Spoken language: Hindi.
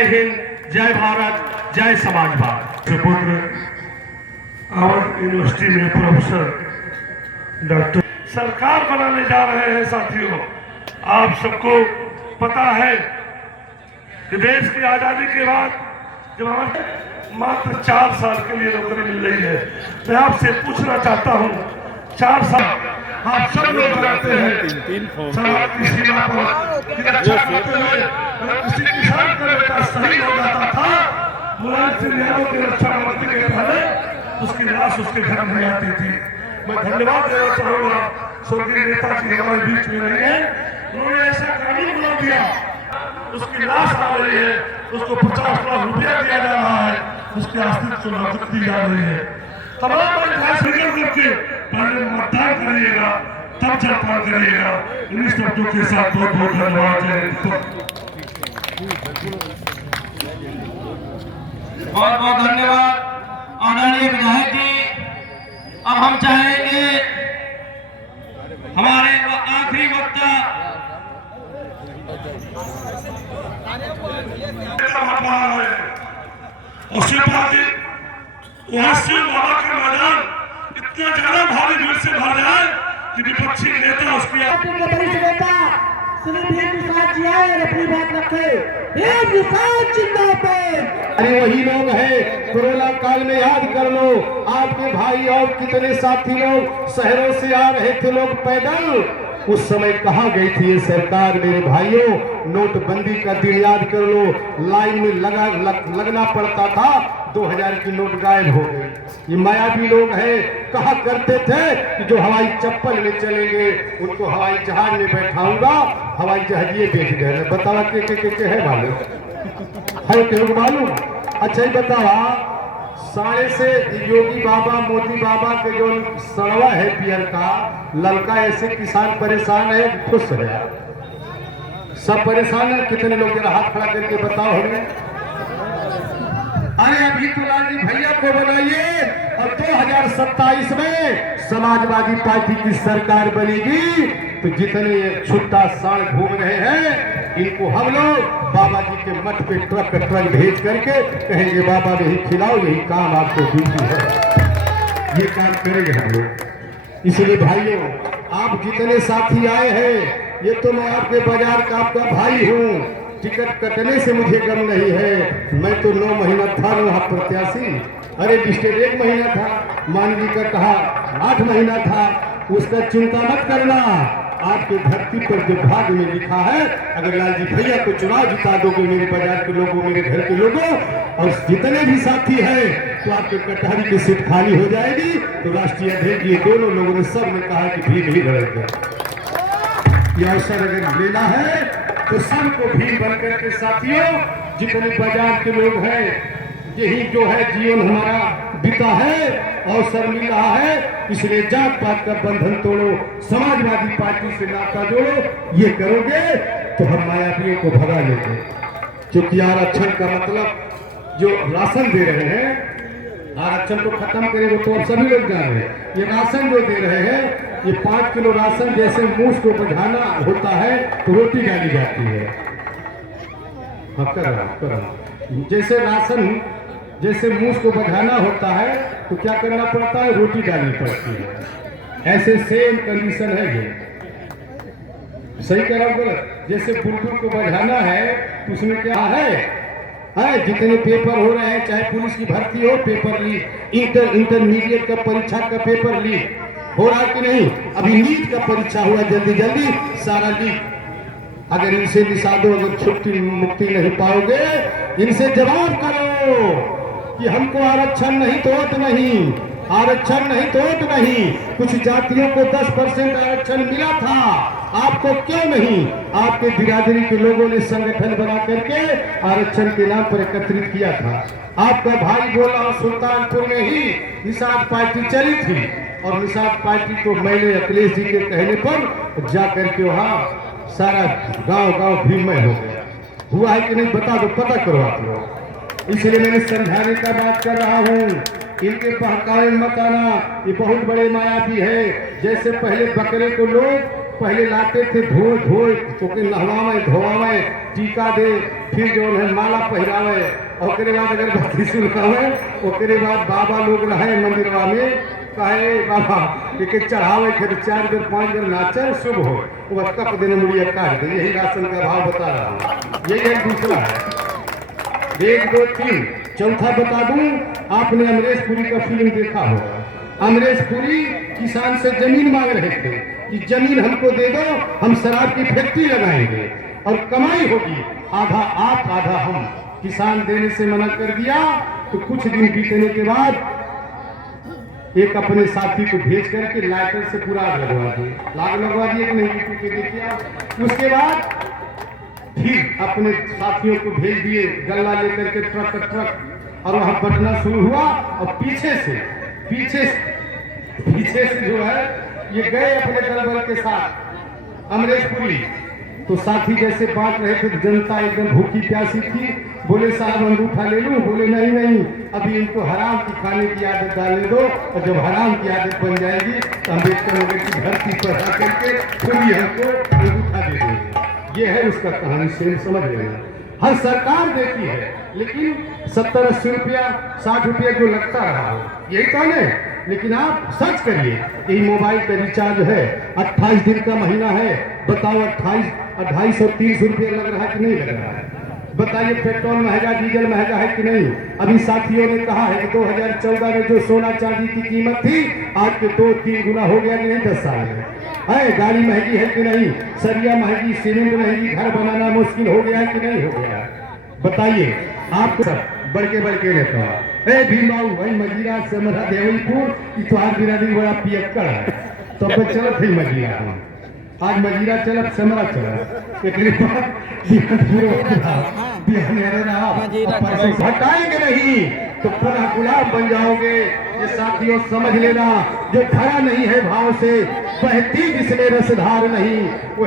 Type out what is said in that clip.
जय हिंद, जय भारत, जय समाजवाद। सुपुत्र आवाज यूनिवर्सिटी में प्रोफेसर डॉक्टर सरकार बनाने जा रहे हैं। साथियों, आप सबको पता है कि देश की आजादी के बाद जब हमारे मात्र 4 साल के लिए नौकरी मिल रही है, मैं आपसे पूछना चाहता हूँ, 4 साल आप सब लोग बनाते हैं समाज की सीमा पर कि रक्षा करते हुए अगर किसी किसान का बेटा शहीद हो जाता था, मुलायम सिंह यादव के रक्षा मंत्री के पहले उसकी लाश उसके घर में आती थी। मैं धन्यवाद देना चाहूंगा स्वर्गीय नेताजी हमारे बीच में नहीं है, उन्होंने ऐसा कानून बना दिया, उसकी लाश आ रही है, उसको 50 लाख रुपया दिया जा रहा है, उसके अस्तित्व को नौकरी दी जा रही है। तमाम करके पहले मतदान करिएगा, तब जलपान करिएगा। इन शब्दों के साथ बहुत बहुत धन्यवाद। बहुत बहुत धन्यवाद आदरणीय विधायक जी। अब हम चाहेंगे हमारे आखिरी वक्ता और शिवपाजी वहां शिव बाबा का मैदान इतना ज्यादा भारी भीड़ से भर जाए कि विपक्षी नेता उसकी अरे वही लोग हैं, कोरोना काल में याद कर लो, आपके भाई और कितने साथी लोग शहरों से आ रहे थे, लोग पैदल। उस समय कहाँ गई थी ये सरकार मेरे भाइयों? नोटबंदी का दिन याद कर लो, लाइन में लगना पड़ता था, 2000 की नोट गायब हो गई। ये मायावी लोग हैं, कहा करते थे कि जो हवाई चप्पल में चलेंगे उनको हवाई जहाज में बैठाऊंगा, हवाई जहाज ये बेच गए। बतावा के है मालूम है? क्यों मालूम? अच्छा ही बतावा, साढ़े से योगी बाबा मोदी बाबा के जो सड़वा है पियर का ललका, ऐसे किसान परेशान है, खुश हो गया। सब परेशान है। कितने लोग जरा हाथ खड़ा करके बताओ हमें। अरे अभी तो लालजी भैया को बनाइए और 2027 में समाजवादी पार्टी की सरकार बनेगी तो जितने छुट्टा साण घूम रहे हैं इनको हम लोग बाबा जी के मठ पे ट्रक भेज करके कहेंगे बाबा यही खिलाओ, यही काम आपको ड्यूटी है, ये काम करेंगे हम लोग। इसलिए भाइयों, आप जितने साथी आए हैं, ये तो मैं आपके बाजार का आपका भाई हूँ, टिकट कटने से मुझे गम नहीं है। मैं तो 9 महीना था वहाँ प्रत्याशी। अरे लिस्टेड 1 महीना था, मान जी का कहा 8 महीना था, उसका चिंता मत करना। आपके धरती पर जो भाग्य में लिखा है, अगर लालजी भैया को चुनाव जिता दोगे मेरे बाजार के लोगों, मेरे घर के लोगों, और जितने भी साथी हैं, तो आपके कटहरी की सीट खाली हो जाएगी। तो राष्ट्रीय अध्यक्ष ये दोनों लोगों ने सब ने कहा कि भीड़ ही लड़ेगा। ये अवसर अगर लेना है तो सबको भीड़ बनकर के साथियों, जितने बाजार के लोग हैं, यही जो है जीवन हमारा बीता है, अवसर मिल रहा है, इसलिए जात पात का बंधन तोड़ो, समाजवादी पार्टी से नाता जोड़ो। ये करोगे तो हम मायावियों को भगा लेंगे। क्योंकि आरक्षण का मतलब जो राशन दे रहे हैं, आरक्षण को खत्म करेंगे तो अब सभी लोग जान रहे हैं। ये राशन जो दे रहे हैं, ये 5 किलो राशन जैसे मूस को बढ़ाना होता है तो रोटी डाली जाती है। जैसे राशन जैसे मूस को बढ़ाना होता है तो क्या करना पड़ता है? रोटी डालनी पड़ती है। ऐसे सेम कंडीशन है ये। सही कह रहा हूं गलत? जैसे बुलबुल को बढ़ाना है तो उसमें क्या है? जितने पेपर हो रहे हैं, चाहे पुलिस की भर्ती हो, पेपर लीक, इंटरमीडिएट का परीक्षा का पेपर लीक हो रहा कि नहीं? अभी नीट का परीक्षा हुआ, जल्दी जल्दी सारा लीक। अगर इनसे निषादो, अगर छुट्टी मुक्ति नहीं पाओगे, इनसे जवाब करो कि हमको आरक्षण नहीं तो वोट नहीं, आरक्षण नहीं तो वोट नहीं। कुछ जातियों को 10% आरक्षण मिला था, आपको क्यों नहीं? आपके बिरादरी के लोगों ने संगठन बना करके आरक्षण के नाम पर एकत्रित किया था। आपका भाई बोला सुल्तानपुर में ही निषाद पार्टी चली थी, और निषाद पार्टी को मैंने अखिलेश जी के कहने पर जा करके वहाँ सारा गांव भीममय हो गया। हुआ है कि नहीं बता दो, पता करो आप लोग। इसलिए मैंने समझाने का बात कर रहा हूँ, इनके बहकावे मत आना। ये बहुत बड़े मायावी है। जैसे पहले बकरे को लोग पहले लाते थे धोए धोए ओके नहवावे धोवावे टीका दे फिर जो है माला पहरावे और ओकरे बाद अगरबत्ती सुलगावे ओकरे बाद बाबा लोग रहे मंदिरवा में कहे बाबा एक चढ़ावे खे 4 बेर 5 बेर नाचे शुभ हो वो कप दिन मुड़िया काट दे। यही राशन का भाव बता रहा हूँ। ये एक दूसरा है 1 2 3 चौथा बता दूं आपने अमरीश पुरी का फिल्म देखा होगा। अमरीश पुरी किसान से जमीन मांग रहे थे कि जमीन हमको दे दो हम शराब की फैक्ट्री लगाएंगे और कमाई होगी आधा आप आधा हम। किसान देने से मना कर दिया तो कुछ दिन बीतने के बाद एक अपने साथी को भेज करके लाइटर से पूरा आग लगवा दिए। लाग लगवा दिए कि नहीं क्योंकि देखिए उसके बाद फिर अपने साथियों को भेज दिए गल्ला लेकर के ट्रक और वहां बटना शुरू हुआ और पीछे से जो है ये गए अपने दल के साथ अमरीश पुरी। तो साथी जैसे बांट रहे थे तो जनता एकदम भूखी प्यासी थी। बोले साहब अंगूठा ले लूं? बोले नहीं अभी इनको हराम की खाने की आदत डालने दो और जब हराम की आदत बन जाएगी तो अम्बेडकर नगर की धरती पर आकर के खुद हमको अंगूठा दे देंगे। ये है उसका कहानी से समझ लेना। हर सरकार देती है लेकिन 70-80 रुपया 60 रुपया जो लगता रहा हो यही तो है। लेकिन आप सर्च करिए यही मोबाइल का रिचार्ज है 28 दिन का महीना है। बताओ 28 और 30 रुपये लग रहा है कि नहीं लग रहा है? बताइए पेट्रोल महंगा डीजल महंगा है कि नहीं? अभी साथियों ने कहा है कि 2014 में जो सोना चांदी की कीमत थी आज के 2-3 गुना हो गया कि नहीं 10 साल में है। गाड़ी महंगी है कि नहीं? सरिया महंगी, सीमेंट महंगी, घर बनाना मुश्किल हो गया है कि नहीं हो गया? बताइए आपको सब बड़के नेता भीमबाबू भाई मजीरा समरा देवलपुर इतवार बिरादरी बड़ा पियक्कड़ है तो चलत है मजीरा आज मजीरा चलत समरा चलत हटाएंगे नहीं तो पुनः गुलाम बन जाओगे। ये साथियों समझ लेना जो खड़ा नहीं है भाव से बहती जिसमें रसधार नहीं वो